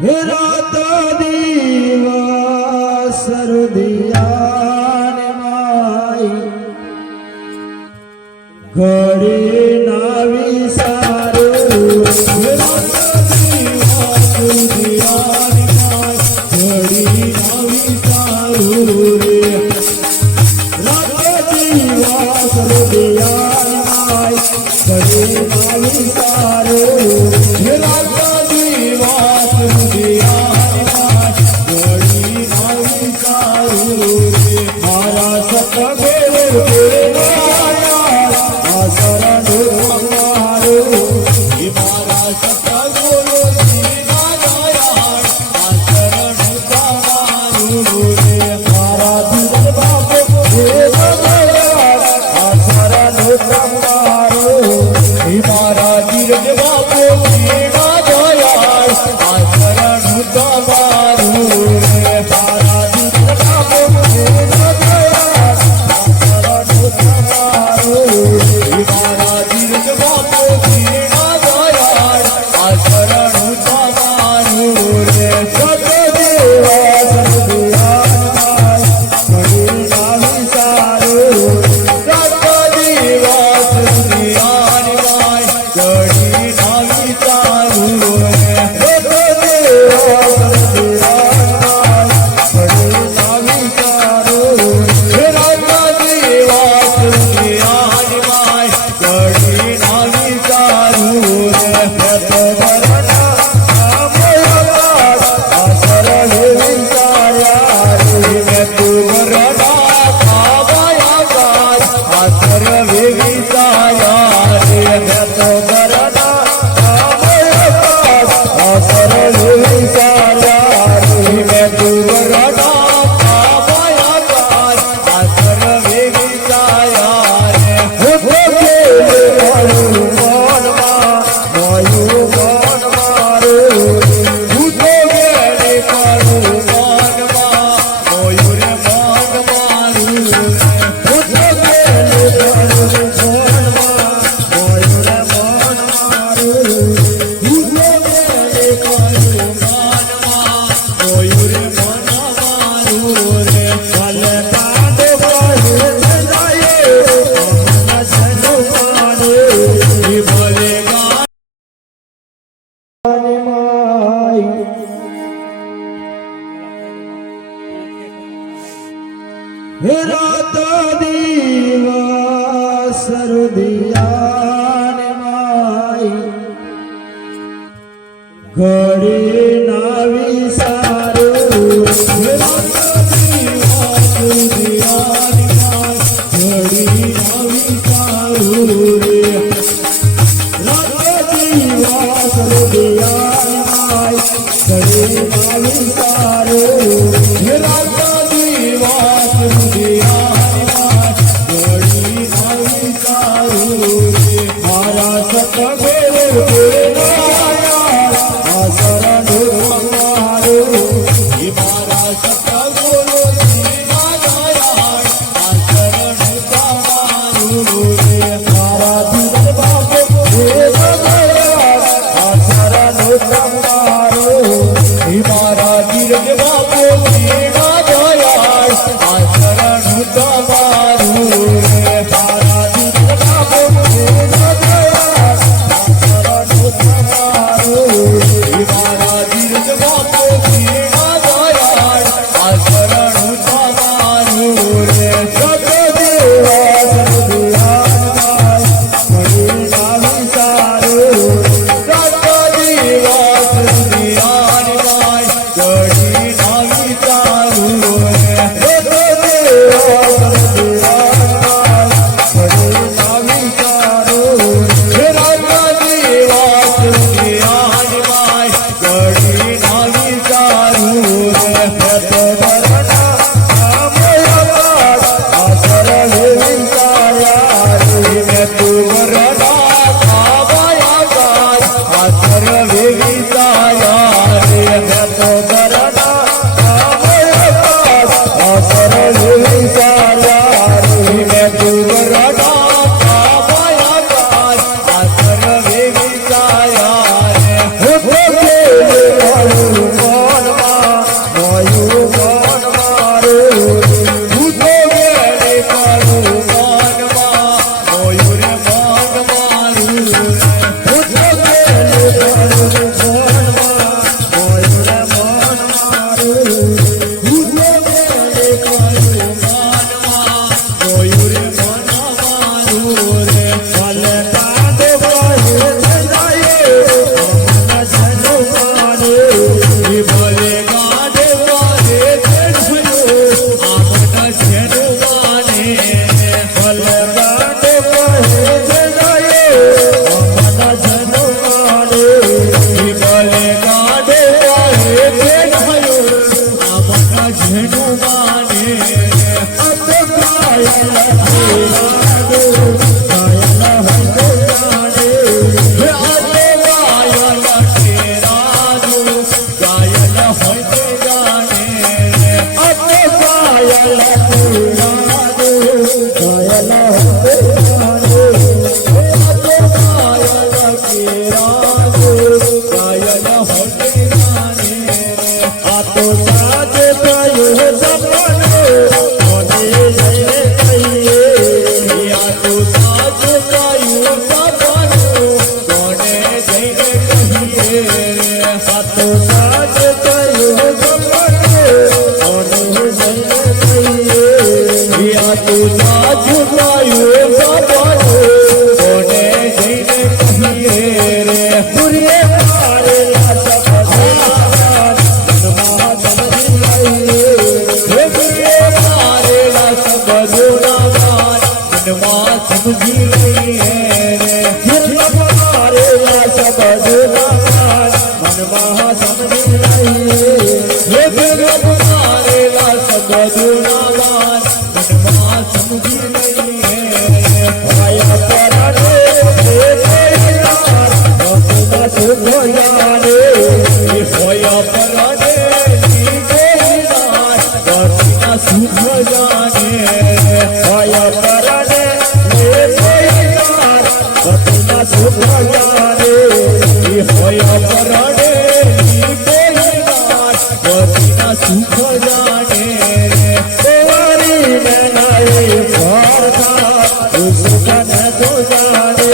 રાત દિવસ રુદિયાને માઈ ઘડી નાવી સારું રાત દિવસ રુદિયાને માઈ ઘડી નાવી સારું રે રાત દિવસ રુદિયાને માઈ ઘડી નાવી સારું રાત રાત દિવસ રુદિયાને માઈ ઘડી નાવી સારું રાત દિવસ રુદિયાને માઈ ઘડી નાવી સારું રે રાત દિવસ રુદિયાને માઈ ઘડી નાવી સારું રાત Nali સાતો સાચ થયો સપને ઓનું જઈને કહીએ આ તું સાચું થયું સપનું કોને જઈને કહીએ રે સૂર્ય મારેલા સપના મનમાં સમજી લઈએ હે સૂર્ય મારેલા સબદુના માન મનમાં સમજી લઈએ રે સૂર્ય મારેલા સપના મનમાં સમજી લઈએ હે સૂર્ય મારેલા સબદુના માન મનમાં સમજી લઈએ આયા પરાને ભક્તના સુખ જાણે હોયા પરાને નીકળનાર ભક્તિના સુખ જાણે આયા પરાને ભક્તના સુખ જાણે હોયા પરાને નીકળનાર ભક્તિના સુખ જાણે સવારી નાય ભારતા સુખને તો જાણે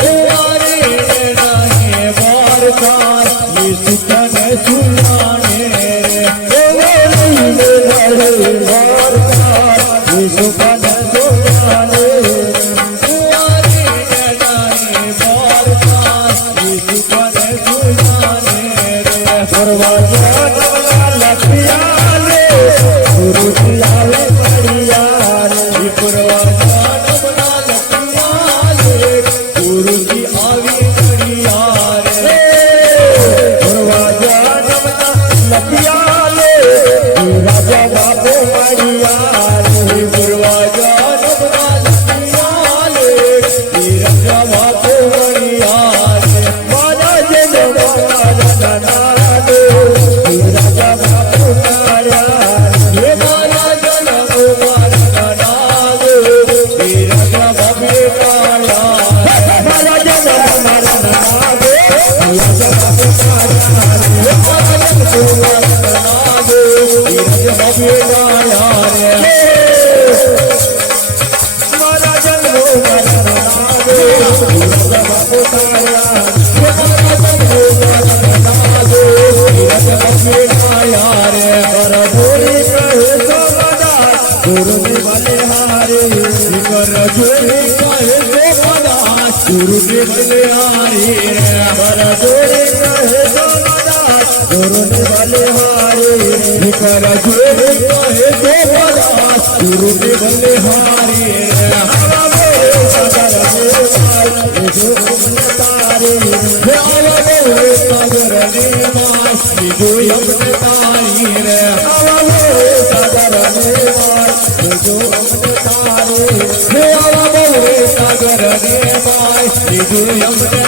કુંવારી નાહે વારકાર એ સુખને સુલાણે સવારી નાય ભારતા સુખને તો જાણે કુંવારી નાહે વારકાર એ સુખને સુલાણે પરવાજા લખિયા લે ગુરુ આવે પડિયા રે પરવાજા નમના લખિયા લે ગુરુજી આવી ઘડિયા રે પરવાજા લખિયા લે રાજા બાપો પડિયા રે પરવાજા નમના લખિયા લે રાજા વાતો ઘડિયા રે મારા જન મારા નાના દે રાજા બાપો પડિયા હે મારા જનમ મારા નાગો હે રાજા બાબે કાળા મારા જન મારા નાના દે રાજા બાપો પડિયા હે મારા જનમ મારા નાગો હે રાજા બાબે કાળા રે મારા જન મારા નાના દે રાજા બાપો પડિયા હે મારા જનમ મારા નાગો હે રાજા બાબે કાળા રે બોલી કહે સોમદાસ ગુરુની બલિહારે કર જોઈ કહે સોમદાસ ગુરુને બલિહારી રે બોલી કહે સોમદાસ ગુરુની બલિહારે કર જોઈ કહે સોમદાસ ગુરુને બલિહારી રે આવા બોલે સાગર મેવાય જો તારે હે આવા બોલે સાગર ને માસ બીજો અમને તારી રે આવા બોલે સાગર મેવાય જો તારે હે આવા બોલે સાગર ને માસ બીજો અમને